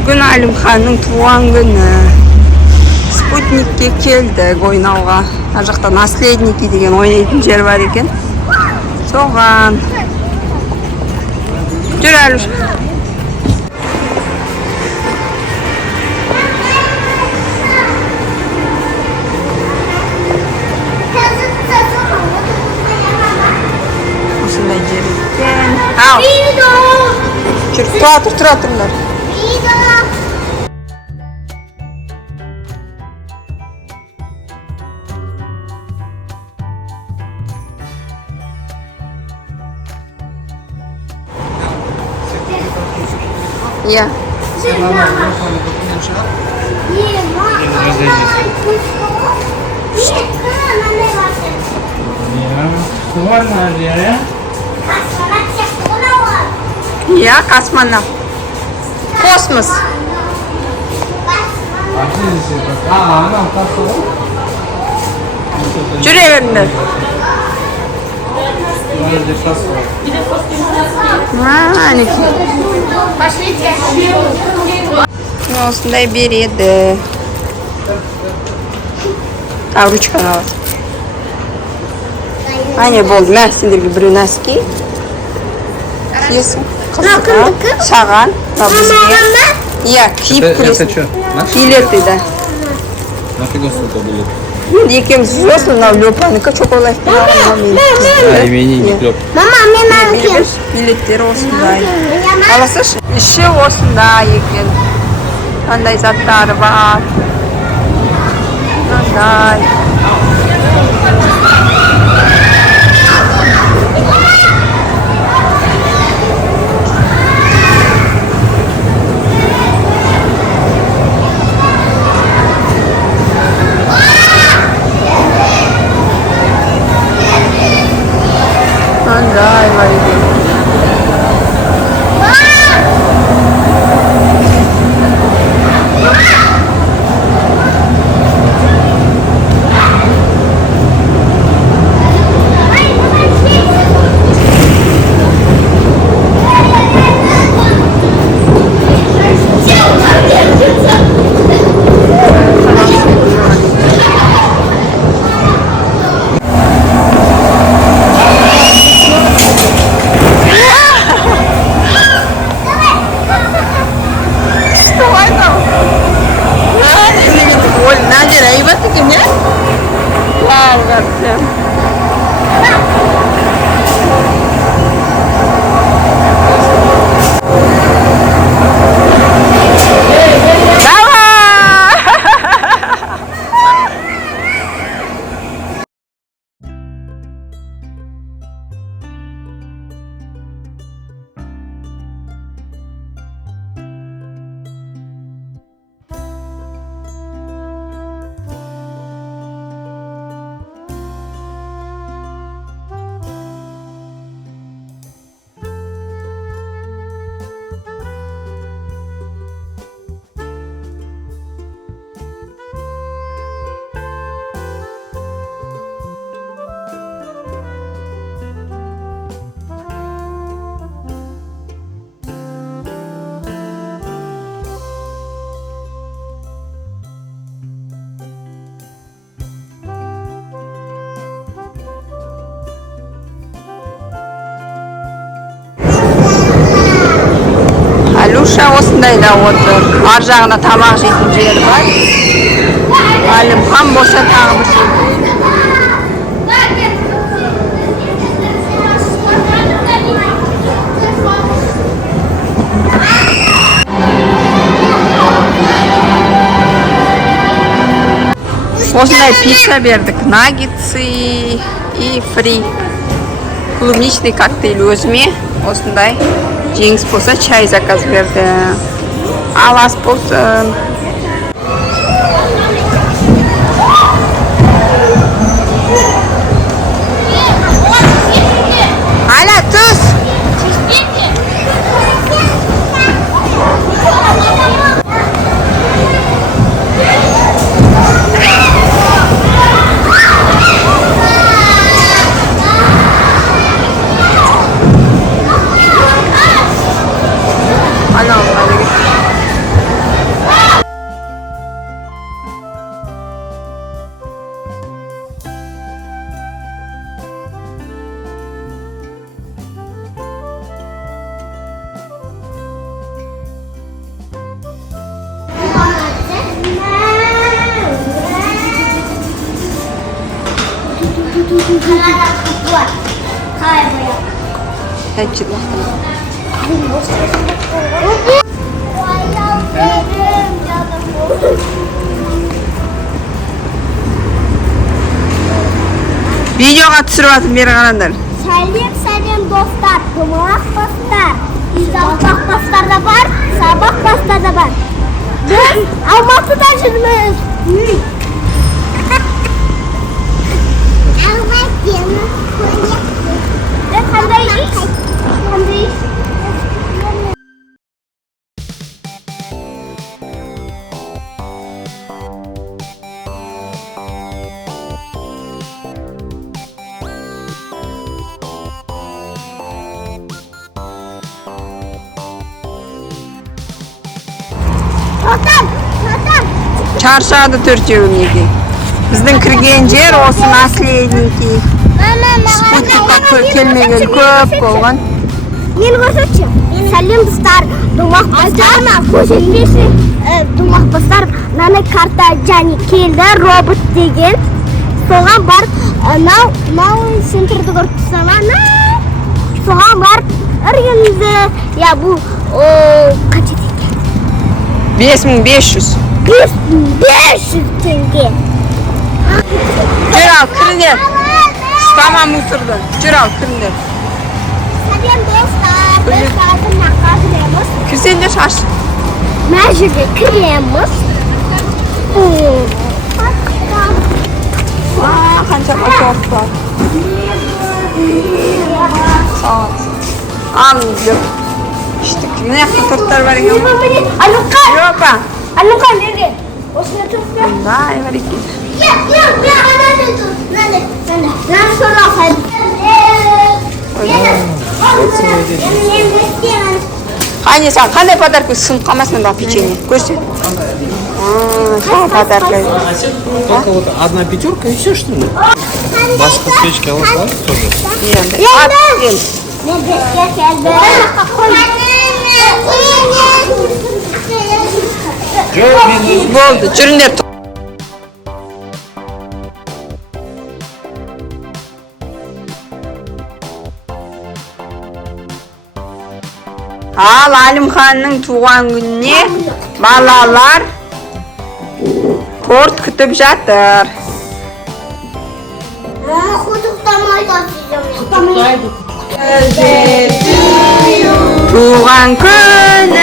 Бүгін Әлімханның туған күні. Спутникке келдік ойнауға. Ар жақта наследники деген ойнайтын жер бар екен. Соған. Жүр Әліш. Осындай жер екен. Ау. Жүр, тұра тұрыңдар. Iya. Keluar nggak dia ya? Iya, kosmonot. Kosmos. Pasti di situ. Anak kasih. Жүре осындай береді. Ручканы аласың. Әне болды, мә сендерге біреу нәски. Киесің. Қызға, саған, бізге. Иә, киіп көресің. Билеті, да. Нафига столько билет? Екеміз жүресің, мынау Лёпанікі Чоколаевтың алған Именинник Лёп. Мама, мен алып. Билеттері осындай. Аласыш? Іші осындай екен. Қандай заттары бар. Қандай. Қандай бар екен. Алюша осындайда отыр. Ар жағына тамақ жейтін жері бар. Әлімхан болса тағы бір жер. Осындай пицца бердік. Наггетсы и фри. Клубничный коктейль өзіме. Осындай. Жеңіс болса чай заказ берді. Ал ас болсын. Аля, түс! Айтшы. Видеоға түсіріп атып бері қараңдар. Сәлем достар, думақ бастар. Сабақ бастар да бар, сабақ бастар да бар. Біз Алматыда жүрміз. Қандай иш? Қандай иш? Шаршады төртеуі неге. Біздің кірген жер осы наследники. Спутникқа келмеген көп болған. Мені көрсетші. Сәлем достар, думақ бастар. Көшетпеші думақ бастар. Наны карта және келді, робот деген. Соған барып, нау центрді көріп тұсама. Соған барып, ұргенімізді, я бұл қачет екен? 5500. 5500 теңге. Жүр ал, кіріңдер. Стама мусорды. Жүр ал, кіріңдер. Сәлем достар, біз қазір наққа кіреміз. Кірсеңдер шаш. Мә жерге кіреміз. Қанша қашуақ бар. Ал, жүр. İşte ne yaptı tortlar var ya? Aluka. Yopa. Aluka nerede? Osman tortlar. Daha iyi var iki. Ya, nerede tut? Nerede? Ben sonra sen. Hani sen қандай подарка сынып қалмасın бak печенье. Көрсет. Aa, подарка. Только вот одна пятерка и все, что ли? Баска свечки аласың тоже. Енді. At, енді. Болды, жүріңдер. Ал Әлімханның туған күніне балалар торт күтіп жатыр. Туған күні